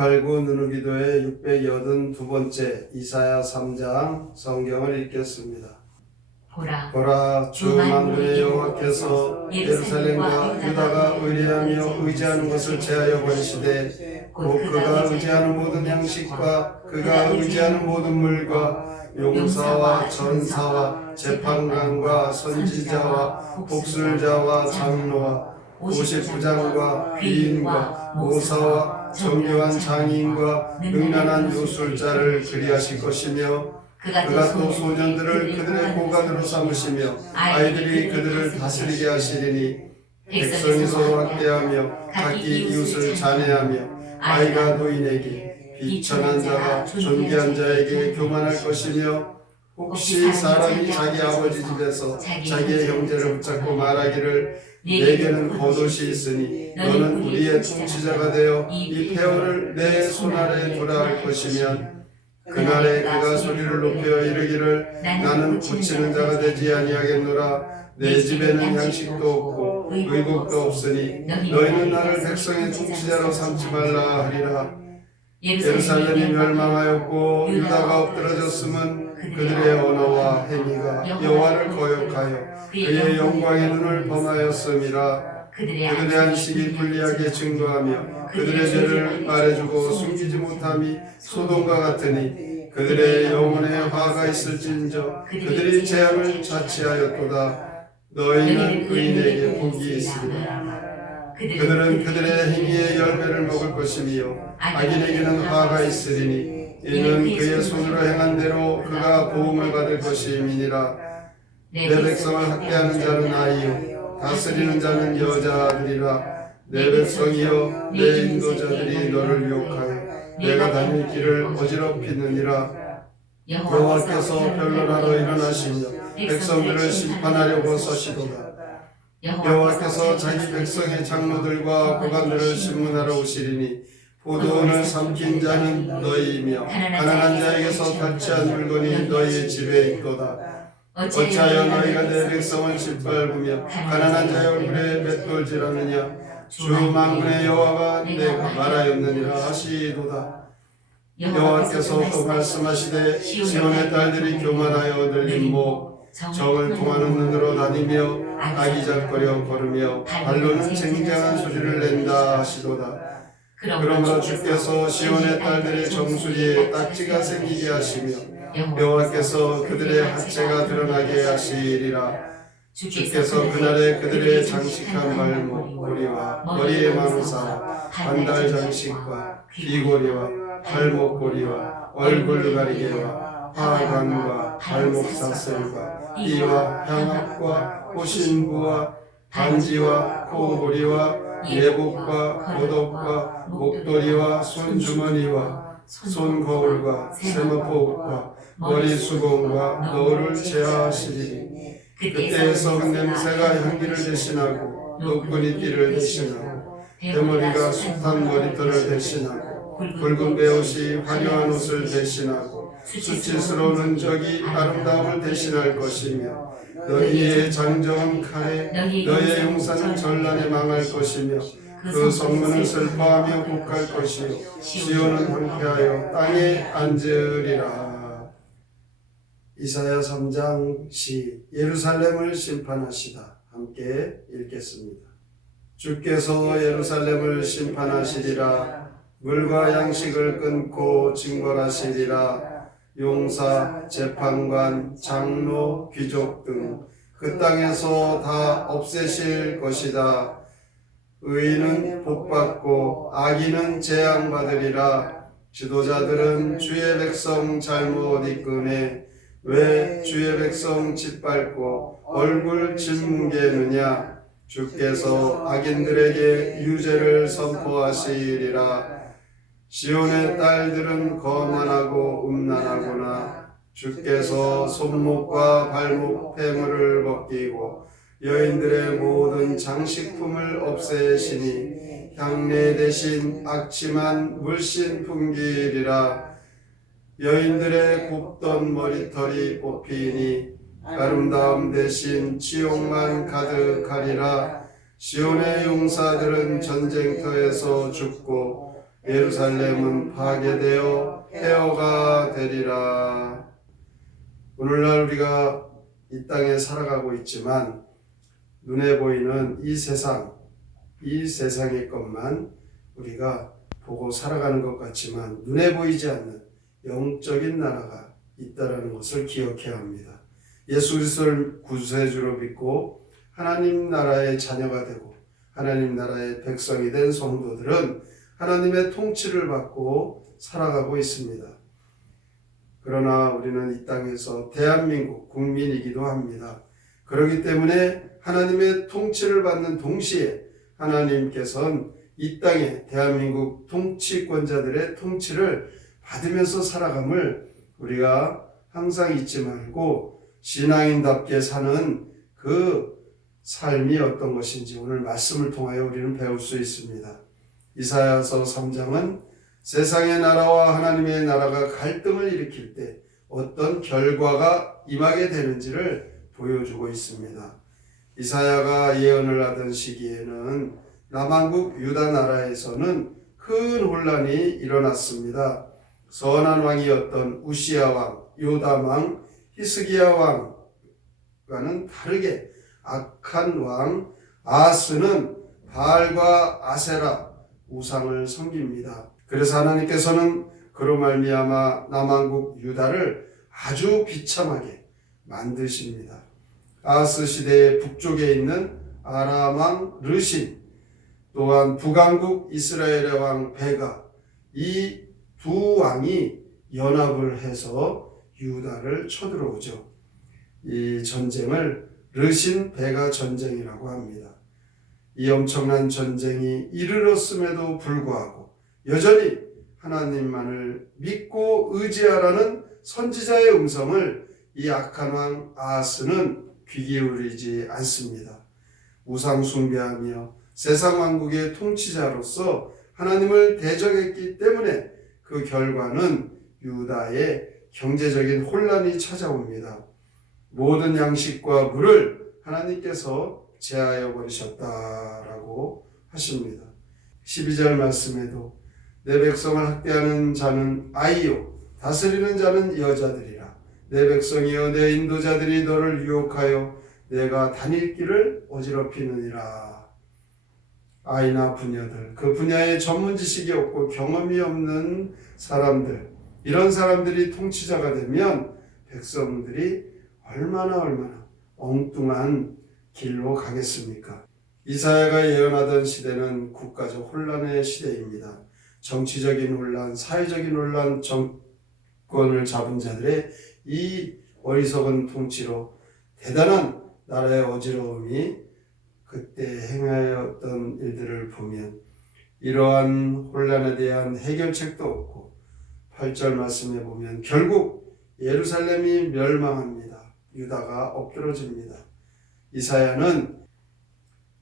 189 누누기도의 682번째 이사야 3장 성경을 읽겠습니다. 보라 주 만군의 여호와께서 예루살렘과 유다가 의뢰하며 의지하는 것을 제하여 버리시되 곧 그가 의지하는 모든 양식과 그가 의지하는 모든 물과 용사와 전사와 재판관과 선지자와 복술자와 장로와 고십부장과 귀인과 모사와 정교한 장인과 능란한 요술자를 그리하실 것이며 그가 또 소년들을 그들의 고관으로 삼으시며 아이들이 그들을 다스리게 하시리니 백성이 서로 학대하며 각기 이웃을 잔해하며 아이가 노인에게 비천한 자가 존귀한 자에게 교만할 것이며 혹시 사람이 자기 아버지 집에서 자기의 형제를 붙잡고 말하기를 내게는 겉옷이 있으니 너는 우리의 통치자가 되어 이 폐허를 내 손아래에 두라 할 것이면 그날에 그가 소리를 높여 이르기를 나는 고치는 자가 되지 아니하겠노라. 내 집에는 양식도 없고 의복도 없으니 너희는 나를 백성의 통치자로 삼지 말라 하리라. 예루살렘이 멸망하였고 유다가 엎드러졌음은 그들의 언어와 행위가 여호와를 거역하여 그의 영광의 눈을 범하였음이라. 그들의 안식이 불리하게 증거하며 그들의 죄를 말해주고 숨기지 못함이 소돔과 같으니 그들의 영혼에 화가 있을진저 그들이 재앙을 자취하였도다. 너희는 의인에게 복이 있으리라. 그들은 그들의 행위의 열매를 먹을 것이며 악인에게는 화가 있으리니 이는 그의 손으로 행한 대로 그가 보응을 받을 것임이니라. 내 백성을 학대하는 자는 아이요 다스리는 자는 여자들이라. 내 백성이여 내 인도자들이 너를 유혹하여 내가 다닐 길을 어지럽히느니라. 여호와께서 변론하러 일어나시며 백성들을 심판하려고 서시도다. 여호와께서 자기 백성의 장로들과 고관들을 심문하러 오시리니 포도원을 삼킨 자는 너희이며 가난한 자에게서 탈취한 물건이 너희의 집에 있도다. 어찌하여 너희가 내 백성을 짓밟으며 가난한 자의 얼굴에 맷돌질하느냐. 주 만군의 여호와가 내가 말하였느니라 하시도다. 여호와께서 또 말씀하시되 시온의 딸들이 교만하여 늘린 목 정을 통하는 눈으로 다니며 아기작거려 걸으며 발로는 쟁쟁한 소리를 낸다 하시도다. 그러므로 주께서 시온의 딸들의 정수리에 딱지가 생기게 하시며 여호와께서 그들의 하체가 드러나게 하시리라. 주께서 그날에 그들의 장식한 발목, 고리와 머리에 망사, 반달 장식과 귀고리와 발목고리와 얼굴 가리개와 화관과 발목 사슬과 띠와 향압과 호신부와 반지와 코고리와 예복과 고독과 목도리와 손주머니와 손거울과 세마포과 머리수공과 너울을 제하시리니 그때 썩은 냄새가 향기를 대신하고 노끈이 띠를 대신하고 대머리가 숱한 머리털을 대신하고 붉은 베옷이 화려한 옷을 대신하고 수치스러운 흔적이 아름다움을 대신할 것이며 너희의 장정은 칼에 너희의 용사는 전란에 망할 것이며 그 성문은 슬퍼하며 곡할 것이요 시온은 황폐하여 땅에 앉으리라. 이사야 3장 시 예루살렘을 심판하시다. 함께 읽겠습니다. 주께서 예루살렘을 심판하시리라. 물과 양식을 끊고 징벌하시리라. 용사, 재판관, 장로, 귀족 등 그 땅에서 다 없애실 것이다. 의인은 복받고 악인은 재앙받으리라. 지도자들은 주의 백성 잘못 이끄네. 왜 주의 백성 짓밟고 얼굴 짓뭉개느냐. 주께서 악인들에게 유죄를 선포하시리라. 시온의 딸들은 거만하고 음란하구나. 주께서 손목과 발목 패물을 벗기고 여인들의 모든 장식품을 없애시니 향내 대신 악취만 물씬 풍기리라. 여인들의 곱던 머리털이 뽑히니 아름다움 대신 치욕만 가득하리라. 시온의 용사들은 전쟁터에서 죽고 예루살렘은 파괴되어 폐허가 되리라. 오늘날 우리가 이 땅에 살아가고 있지만 눈에 보이는 이 세상의 것만 우리가 보고 살아가는 것 같지만 눈에 보이지 않는 영적인 나라가 있다는 것을 기억해야 합니다. 예수 그리스도를 구세주로 믿고 하나님 나라의 자녀가 되고 하나님 나라의 백성이 된 성도들은 하나님의 통치를 받고 살아가고 있습니다. 그러나 우리는 이 땅에서 대한민국 국민이기도 합니다. 그렇기 때문에 하나님의 통치를 받는 동시에 하나님께서는 이 땅에 대한민국 통치권자들의 통치를 받으면서 살아감을 우리가 항상 잊지 말고 신앙인답게 사는 그 삶이 어떤 것인지 오늘 말씀을 통하여 우리는 배울 수 있습니다. 이사야서 3장은 세상의 나라와 하나님의 나라가 갈등을 일으킬 때 어떤 결과가 임하게 되는지를 보여주고 있습니다. 이사야가 예언을 하던 시기에는 남한국 유다 나라에서는 큰 혼란이 일어났습니다. 선한 왕이었던 우시야 왕, 요담 왕, 히스기야 왕과는 다르게 악한 왕 아하스는 바알과 아세라 우상을 섬깁니다. 그래서 하나님께서는 그로 말미암아 남한국 유다를 아주 비참하게 만드십니다. 아하스 시대의 북쪽에 있는 아람 왕 르신, 또한 북왕국 이스라엘의 왕 베가, 이 두 왕이 연합을 해서 유다를 쳐들어오죠. 이 전쟁을 르신 베가 전쟁이라고 합니다. 이 엄청난 전쟁이 이르렀음에도 불구하고 여전히 하나님만을 믿고 의지하라는 선지자의 음성을 이 악한 왕 아하스는 귀 기울이지 않습니다. 우상 숭배하며 세상 왕국의 통치자로서 하나님을 대적했기 때문에 그 결과는 유다의 경제적인 혼란이 찾아옵니다. 모든 양식과 물을 하나님께서 제하여 버리셨다라고 하십니다. 12절 말씀에도 내 백성을 학대하는 자는 아이요 다스리는 자는 여자들이라. 내 백성이여 내 인도자들이 너를 유혹하여 내가 다닐 길을 어지럽히느니라. 아이나 부녀들, 그 분야에 전문 지식이 없고 경험이 없는 사람들, 이런 사람들이 통치자가 되면 백성들이 얼마나 엉뚱한 길로 가겠습니까? 이사야가 예언하던 시대는 국가적 혼란의 시대입니다. 정치적인 혼란, 사회적인 혼란, 정권을 잡은 자들의 이 어리석은 통치로 대단한 나라의 어지러움이 그때 행하였던 일들을 보면 이러한 혼란에 대한 해결책도 없고 8절 말씀에 보면 결국 예루살렘이 멸망합니다. 유다가 엎드러집니다. 이사야는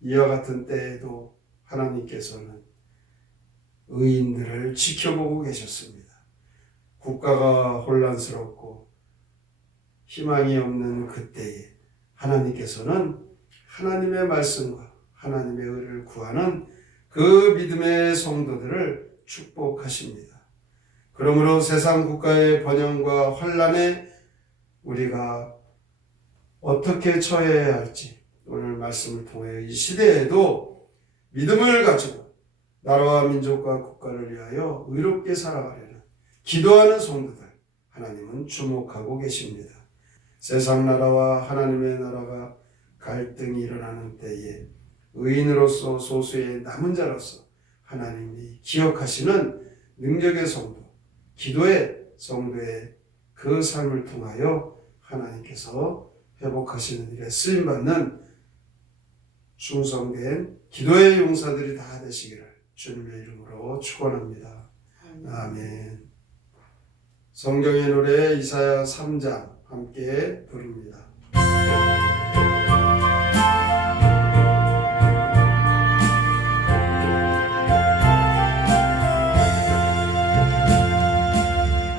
이와 같은 때에도 하나님께서는 의인들을 지켜보고 계셨습니다. 국가가 혼란스럽고 희망이 없는 그때에 하나님께서는 하나님의 말씀과 하나님의 의를 구하는 그 믿음의 성도들을 축복하십니다. 그러므로 세상 국가의 번영과 환란에 우리가 어떻게 처해야 할지 오늘 말씀을 통해 이 시대에도 믿음을 가지고 나라와 민족과 국가를 위하여 의롭게 살아가려는 기도하는 성도들 하나님은 주목하고 계십니다. 세상 나라와 하나님의 나라가 갈등이 일어나는 때에 의인으로서 소수의 남은 자로서 하나님이 기억하시는 능력의 성도, 기도의 성도의 그 삶을 통하여 하나님께서 회복하시는 일에 쓰임받는 충성된 기도의 용사들이 다 되시기를 주님의 이름으로 축원합니다. 아멘. 성경의 노래 이사야 3장 함께 부릅니다.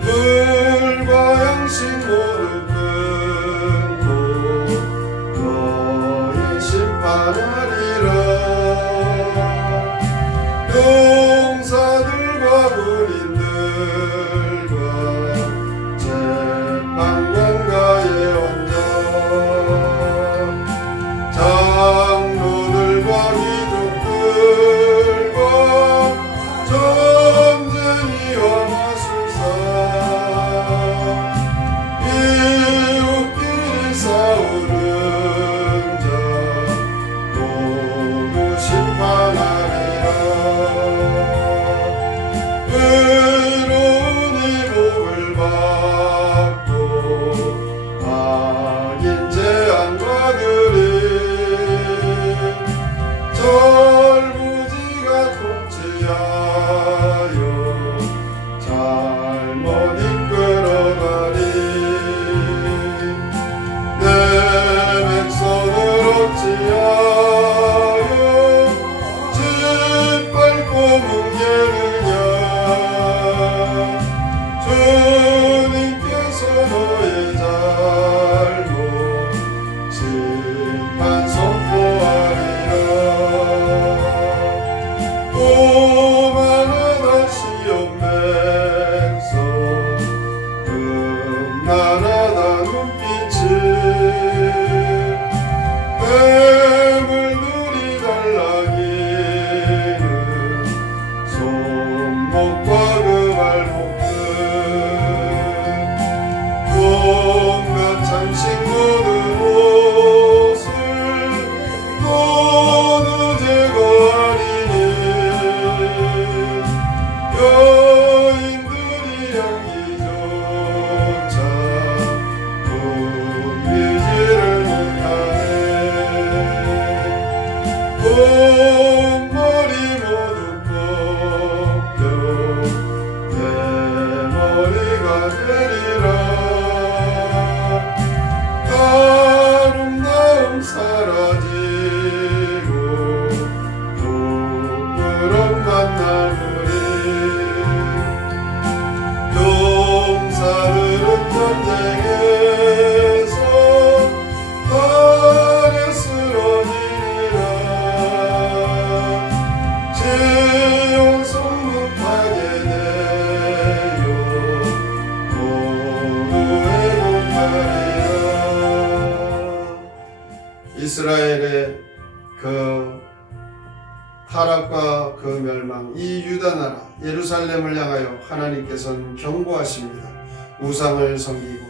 물과 양식 모두 끊고 너의 심판하리라. 용사들과 만하다 눈빛을 해물들이 달라기는 손목과 그 발목들 온갖 장식 모든 옷을 모두 제거하리니 여인들이 향기조차 옮기지를 못하네 온머리 모두 뽑혀 대머리가 되리라 아름다움 사라지고 부끄러움만 남으리 용사들은 전쟁에서 발에 쓰러지리라 지온 성문 파괴되어 모두 회복하리라. 이스라엘의 그 타락과 그 멸망, 이 유다 나라 예루살렘을 향하여 하나님께서는 경고하십니다. 우상을 섬기고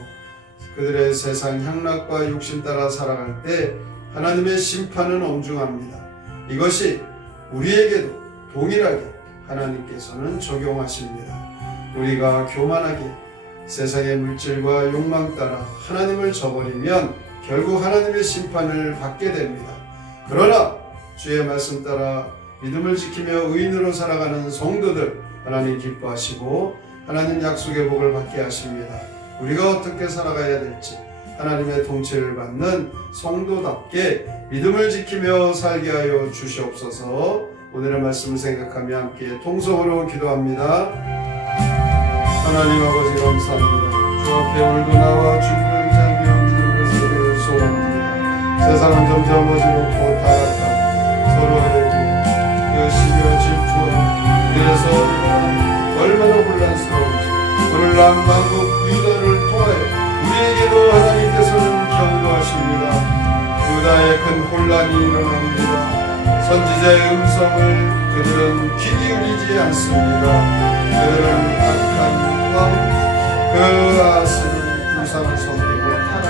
그들의 세상 향락과 욕심 따라 살아갈 때 하나님의 심판은 엄중합니다. 이것이 우리에게도 동일하게 하나님께서는 적용하십니다. 우리가 교만하게 세상의 물질과 욕망 따라 하나님을 저버리면 결국 하나님의 심판을 받게 됩니다. 그러나 주의 말씀 따라 믿음을 지키며 의인으로 살아가는 성도들 하나님 기뻐하시고 하나님 약속의 복을 받게 하십니다. 우리가 어떻게 살아가야 될지 하나님의 통치를 받는 성도답게 믿음을 지키며 살게 하여 주시옵소서. 오늘의 말씀을 생각하며 함께 통성으로 기도합니다. 하나님 아버지 감사합니다. 주 앞에 오늘도 나와 주님을 자기여 믿는 것을 소원합니다. 세상은 점점 어지럽고 타락하고 서로에게 그 시기와 질투와 그래서 얼마나 혼란스러운지 오늘 만국 유다를 통하여 우리에게도 하나님께서는 경고하십니다. 유다에 큰 혼란이 일어납니다. 선지자의 음성을 그들은 귀 기울이지 않습니다. 그들은 악한 왕, 그 아스는 우상을 섬기고 타락,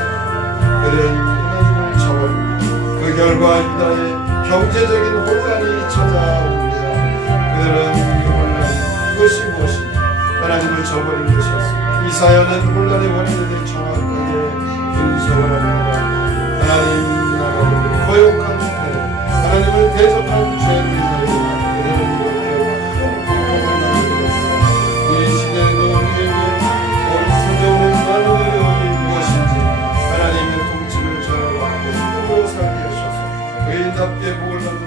그들은 하나님을 저버립니다. 그 결과 유다의 경제적인 혼란이 찾아옵니다. 그들은 이 혼란, 이것이 무엇인가? 하나님을 저버린 것이었습니다. 이 사연은 혼란의 원인을 정확하게 분석을 합니다. 하나님 나라를 거역한 죄, 하나님을 대적한 죄를 인하여 그들은 이렇게 고통을 나누었습니다. 이 시대에도 우리에게 찾아오는 많은 어려움이 무엇인지 하나님의 통치를 잘 받고 힘으로 살게 하셔서 의인답게 복을 받는